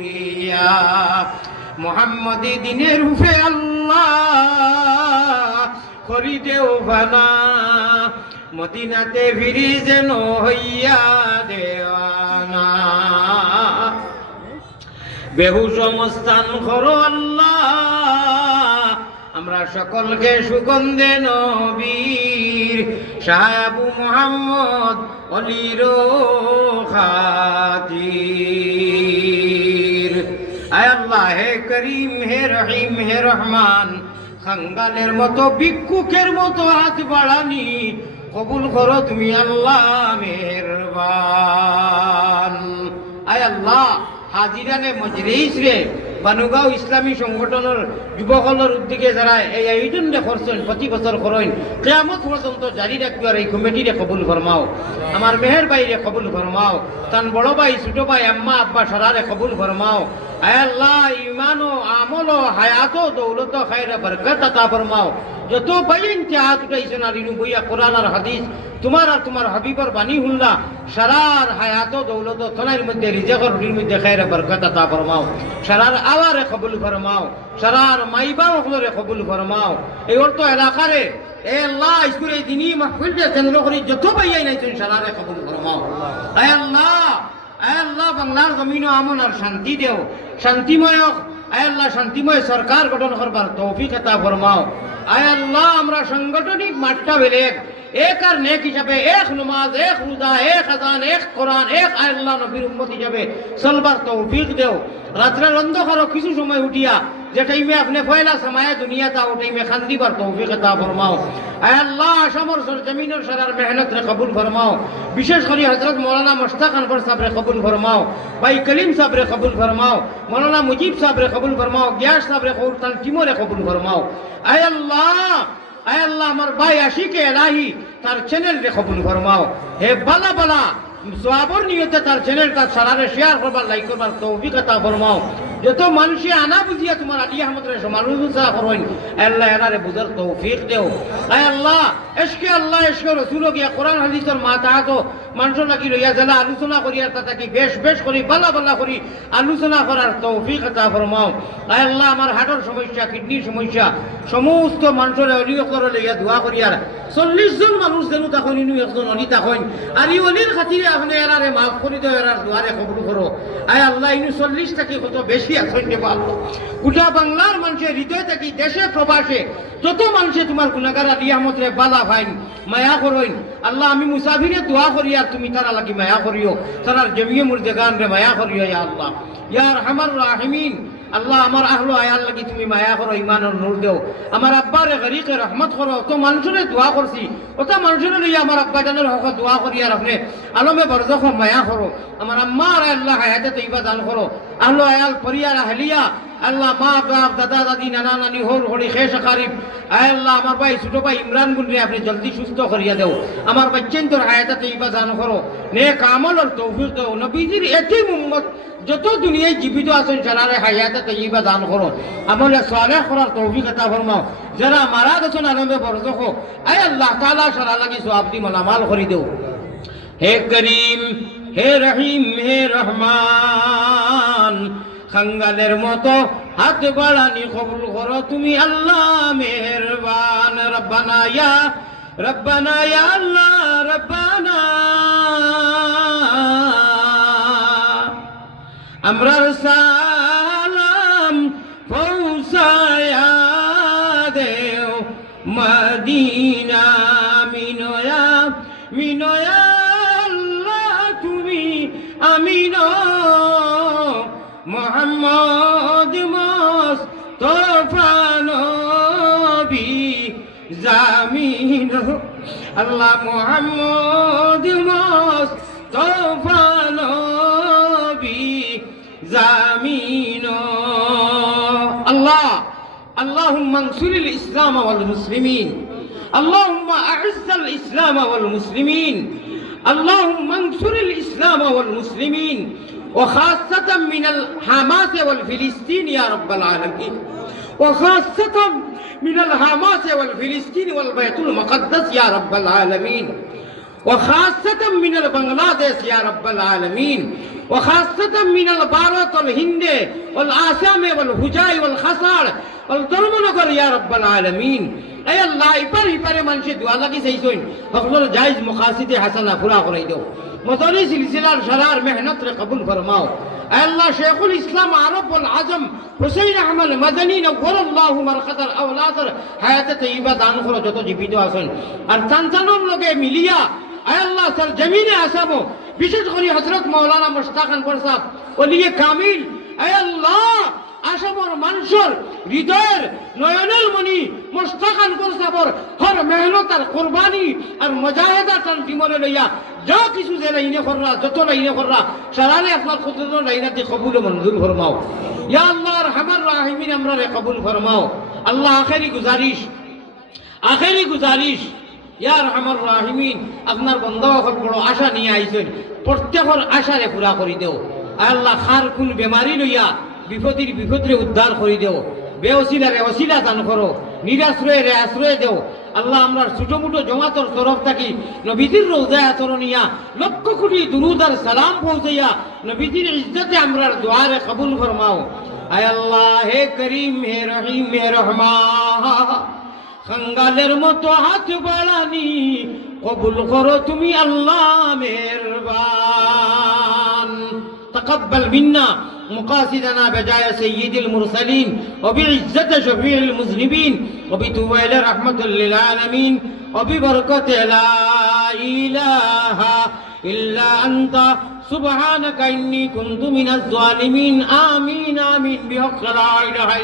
করিয়া। মোহাম্মদী দিনের রূপে আল্লাহ করি দেও ফানা মদিনাতে ফিরি যেন হইয়া দেওয়ানা। বেহু সমস্থান করো আল্লাহ। আমরা সকলকে সুগন্ধে নবীর। সাহাবু মোহাম্মদ অলির খাতির। আয় আল্লাহ হে করিম, হে রহিম, হে রহমান, খাঙ্গালের মতো, ভিক্ষুকের মতো হাত বাড়ানি, কবুল করো তুমি আল্লাহ, মেহরবান। আয় আল্লাহ, হাজিরানে মজরিস রে। বানুগাঁও ইসলামী সংগঠনের যুবকলের উদ্যোগে যারা এই আয়োজন করছেন প্রতি বছর করেন কেয়ামত পর্যন্ত জারি রাখবে আর এই কমিটিরে কবুল ফরমাও আমার মেহের বাইরে কবুল ফরমাও তান বড় ভাই ছোট ভাই আম্মা, আব্বা সারারে কবুল ফরমাও আয় ইমানো আমলো, হায়াতো, দৌলত খায়রা বরকত আতা ফরমাও যত পাইন তে হাত উঠাইছেন আর ইনু বইয়া কোরআন আর হাদিস, তোমার আর তোমার হাবিবর বাণী হুল্লা সারার হায়াত, দৌলত থনার মধ্যে, রিজাকর হুডির মধ্যে খায়রা বরকত আতা ফরমাও। সারার আওয়ারে কবুল ফরমাও, সারার মাইবা ওখলরে কবুল ফরমাও। এই অর্থ এলাকারে, এ আল্লাহ ইসকুরে দিনী মাহফিল যে কেন্দ্র করে, যত পাইয়াই নাইছেন সারারে কবুল ফরমাও। আয় আল্লাহ আয় আল্লাহ, বাংলার জমিন আমন আর শান্তি দেও। শান্তিময় আয় আল্লাহ, শান্তিময় সরকার গঠন করবার তৌফিক আতা ফরমাও। আয় আল্লাহ, আমরা সাংগঠনিক মাঠটা বেলেগ। এক আর নেক হিসাবে, এক নমাজ, এক রোজা, এক আজান, এক কোরআন, এক আল্লাহ নবীর উম্মত হিসাবে চলবার তৌফিক দেও। রাত্রের অন্ধকারও কিছু সময় উঠিয়া যে টাইমে আপনি পয়লা সময়ে দুনিয়া তা ও টাইমে খান্দিবার তৌফিক আতা ফরমাও। আয় আল্লাহ আসামর সরজমিনের সারার মেহনত রে কবুল ফরমাও। বিশেষ করে হজরত মৌলানা মুশতাক আনবর সাহেব রে কবুল ফরমাও। ভাই কলিম সাহেব রে কবুল ফরমাও। মৌলানা মুজিব সাহেব রে কবুল ফরমাও। গিয়াস সাহেব রে কবুল তান টিমো রে কবুল ফরমাও। আয় আল্লাহ আয় আল্লাহ আমার ভাই আশিকে এলাহি, তার চ্যানেল রে কবুল ফরমাও। হে বালা বালা সোয়াবর নিয়তে তার চ্যানেলটা সারারে শেয়ার করবার লাইক করবার তৌফিক আতা ফরমাও। যত মানুষে আনা বুঝিয়া তোমার আলী আহমদ মানুষ আল্লাহ এনারে বুঝার তৌফিক দেও। আয় আল্লাহ, এসকে আল্লাহ, এসকে রসুল গিয়া কোরআন হাদিসের মা তাহাতো মানুষ লাগি রইয়া জেলা আলোচনা করিয়া তাকে বেশ বেশ করি, বালা বালা করি। আলোচনা করার তৌফিক আতা ফরমাও। আল্লাহ, আমার হার্টের সমস্যা, কিডনির সমস্যা, সমস্ত মানুষের অলিয় করে লইয়া দোয়া করিয়ার। চল্লিশ জন মানুষ যেন তখন ইনু একজন অলি তখন আর ই অলির খাতিরে আপনি এরারে মাফ করে দেও, এরার দোয়ারে কবুল করো। আয় আল্লাহ, ইনু চল্লিশ থাকি কত বেশি এখন দেবো আল্লাহ গোটা বাংলার মানুষের হৃদয় থাকি দেশে, প্রবাসে, যত মানুষে তোমার গুণাগার আলী আহমদ রে বালা ভাইন, মায়া করইন আল্লাহ, আমি মুসাফিরে দোয়া করি, আর তুমি তারা লাগি মায়া করিও। তারার জমিয়ে মুর্দেগান রে মায়া করিও, ইয়া আল্লাহ। ইয়ার হামার রাহিমিন। আল্লাহ, আমার আহলো আয়াল লাগি তুমি মায়া করো ইমানের নূর দেও। আমার আব্বারে গরিকে রহমত করো তো মানুষের দোয়া করছি ওটা মানুষের লইয়া আমার আব্বা জানের হক দোয়া করি, আর আপনি আলমে বরজখ মায়া করো। আমার আম্মা আর আল্লাহ হায়াতে তৈবা দান করো। আহলো আয়াল পরিয়ার আহলিয়া আল্লাহ মা বাপ, দাদা, দাদি, নানা, নানি, হর হরি, শেষ আকারিব আয় আল্লাহ, আমার ভাই, ছোট ভাই ইমরান গুনরে, আপনি জলদি সুস্থ করিয়া দেও। আমার বাচ্চেন তোর হায়াতে তৈবা দান করো। নে কামল আর তৌফিক দেও। নবীজির এতে মুম্মত যত দুনিয়ায় জীবিত আছেন যারা হায়াতে তৈবা দান করো। আমলে সালেহ করার তৌফিক আতা ফরমাও। যারা মারা গেছেন আলমে বরজখ আয় আল্লাহ তাআলা সারা লাগি সওয়াব দি মালামাল করি দেও। হে করিম, হে রহিম, হে রহমান। খাঙ্গালের মতো হাত বাড়ানি কবুল করো তুমি আল্লাহ মেহরবান। রব্বানা ইয়া রব্বানা ইয়া আল্লাহ, রব্বানা। আমরার সালাম পৌঁছায়া দেও মদিনা। মোহাম্মদ মোস্তফা নবী জামিন আল্লাহ মোহাম্মদ মোস্তফা নবী জামিন আল্লাহ اللهم انصر الإسلام والمسلمين اللهم أعز الإسلام والمسلمين اللهم انصر الإسلام والمسلمين وخاصة من الحماس والفلسطين يا رب العالمين. وخاصة من الحماس والفلسطين والبيت المقدس يا رب العالمين. وخاصة من البنغلاديش يا رب العالمين. وخاصة من البارة والهند والآسام والهجاء والخصار والضرمنكر يا رب العالمين. এই আল্লাহ ইপার ইপারে মানুষে দোয়া লাগি সেই সইন হকলর জাইজ মকাসিদে হাসানা ফুরা করাই দাও মদনী সিলসিলার সারার মেহনত রে কবুল ফরমাও আল্লাহ শেখুল ইসলাম আরবুল আজম হুসাইন আহমদ মাদানী নগর আল্লাহ মারকাতার আওলাদার হায়াতে তৈবা দান করো যত জীবিত আছেন। আর চানচানোর লগে মিলিয়া আল্লাহ স্যার জমিনে আসামো বিশেষ করে হজরত মৌলানা মোস্তাক আনবর সাহেব ওলিয়ে কামিল। আল্লাহ আসামর মানুষের হৃদয়ের নয়নের মণি মুস্তাকান প্রসাবর হর মেহনত আর কোরবানি আর মজাহেদা তার ডিমরে লইয়া যা কিছু যে লাইনে কররা যত লাইনে কররা সারারে আপনার কুদরত লাইনাতে কবুল ও মঞ্জুর ফরমাও। ইয়া আল্লাহ রহমান রাহিমিন আমরা রে কবুল ফরমাও। আল্লাহ আখেরি গুজারিশ আখেরি গুজারিশ। ইয়ার আমার রাহিমিন, আপনার বন্ধসকল বড় আশা নিয়ে আইছেন, প্রত্যেকের আশারে পুরা করে দেও। আল্লাহ খার কোন বেমারি লইয়া বিপদের বিপদরে উদ্ধার করে দেও। বে অসিলারে অসিলা দান করো, নিরাশ্রয়ে রে আশ্রয় দেও। আল্লাহ আমরা ছোট মুটো জমাতর তরফ থাকি, নবীজির রোজায় আচরণিয়া লক্ষ কোটি দুরুদার সালাম পৌঁছাইয়া নবীজির ইজ্জতে আমরা দোয়ারে কবুল ফরমাও। আয় আল্লাহ, হে করিম, হে রহিম, হে রহমা খঙ্গালের মতো হাত বাড়ানি, কবুল করো তুমি আল্লাহ মেহরবান। তকব্বাল মিন্না। مقاصدنا بجاي سيد المرسلين وبعزة شفيع المذنبين وبتويل رحمة للعالمين وببركة لا إله إلا أنت. سبحانك إني كنت من الظالمين. آمين آمين. بحق لا إله